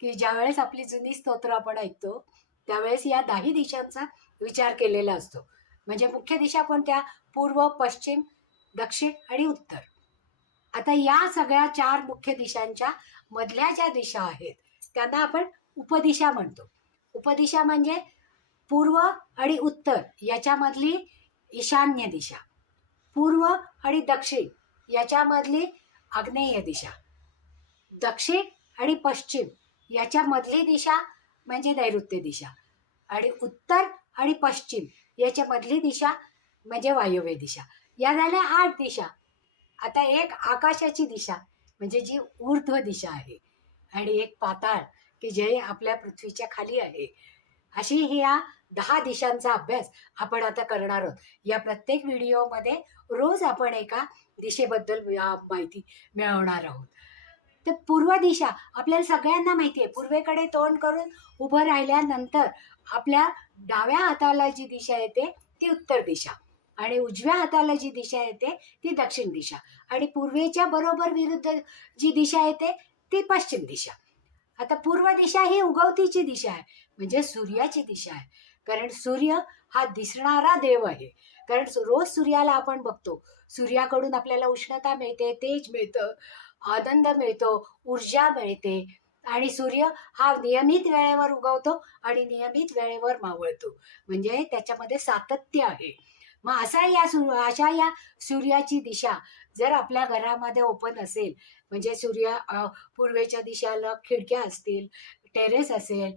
की ज्यावेळेस आपली जुनी स्तोत्र आपण ऐकतो त्यावेळेस या दाही दिशांचा विचार केलेला असतो. म्हणजे मुख्य दिशा कोणत्या? पूर्व पश्चिम दक्षिण आणि उत्तर. आता या सगळ्या चार मुख्य दिशांच्या मधल्या ज्या दिशा आहेत त्यांना आपण उपदिशा म्हणतो. उपदिशा म्हणजे पूर्व आणि उत्तर याच्यामधली ईशान्य दिशा. पूर्व आणि दक्षिण याच्यामधली आग्नेय दिशा. दक्षिण आणि पश्चिम याच्यामधली दिशा म्हणजे नैऋत्य दिशा. आणि उत्तर आणि पश्चिम याच्यामधली दिशा म्हणजे वायव्य दिशा. या झाल्या आठ दिशा. आता एक आकाशाची दिशा म्हणजे जी ऊर्ध्व दिशा आहे. आणि एक पाताळ की जे आपल्या पृथ्वीच्या खाली आहे. अशी ही या दहा दिशांचा अभ्यास आपण आता करणार आहोत. या प्रत्येक व्हिडिओमध्ये रोज आपण एका दिशेबद्दल माहिती मिळवणार आहोत. तर पूर्व दिशा. आपल्याला सगळ्यांना माहिती आहे. पूर्वेकडे तोंड करून उभं राहिल्यानंतर आपल्या डाव्या हाताला जी दिशा येते ती उत्तर दिशा. आणि उजव्या हाताला जी दिशा येते ती दक्षिण दिशा. आणि पूर्वेच्या बरोबर विरुद्ध जी दिशा येते ती पश्चिम दिशा. आता पूर्व दिशा ही उगवतीची दिशा आहे. म्हणजे सूर्याची दिशा आहे. कारण सूर्य हा दिसणारा देव आहे. कारण रोज सूर्याला आपण बघतो. सूर्याकडून आपल्याला उष्णता मिळते तेज मिळतं. आनंद मिळतो ऊर्जा मिळते आणि सूर्य हा नियमित वेळेवर उगवतो आणि नियमित वेळेवर मावळतो. म्हणजे त्याच्यामध्ये सातत्य आहे. मग असा या सूर्य अशा या सूर्याची दिशा जर आपल्या घरामध्ये ओपन असेल म्हणजे सूर्य पूर्वेच्या दिशेला खिडक्या असतील टेरेस असेल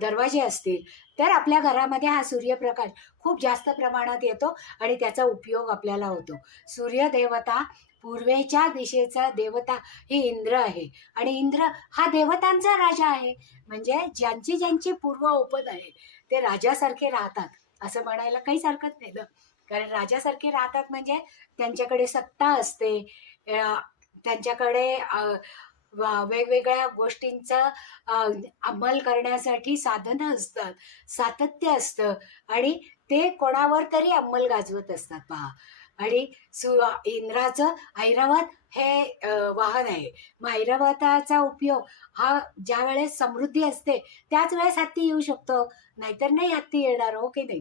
दरवाजे असतील तर आपल्या घरामध्ये हा सूर्यप्रकाश खूप जास्त प्रमाणात येतो आणि त्याचा उपयोग आपल्याला होतो. सूर्यदेवता पूर्वेच्या दिशेचा देवता ही इंद्र आहे. आणि इंद्र हा देवतांचा राजा आहे. म्हणजे ज्यांची ज्यांची पूर्व ओपन आहे ते राजासारखे राहतात. असं म्हणायला काहीच हरकत नाही ना कारण राजासारखे राहतात म्हणजे त्यांच्याकडे सत्ता असते. त्यांच्याकडे वेगवेगळ्या गोष्टींचा अंमल करण्यासाठी साधनं असतात सातत्य असतं. आणि ते कोणावर तरी अंमल गाजवत असतात. पहा आणि सु इंद्राचं ऐरावत हे वाहन आहे. मग ऐरावताचा उपयोग हा ज्या वेळेस समृद्धी असते त्याच वेळेस हत्ती येऊ शकतो. नाहीतर नाही हत्ती येणार हो की नाही?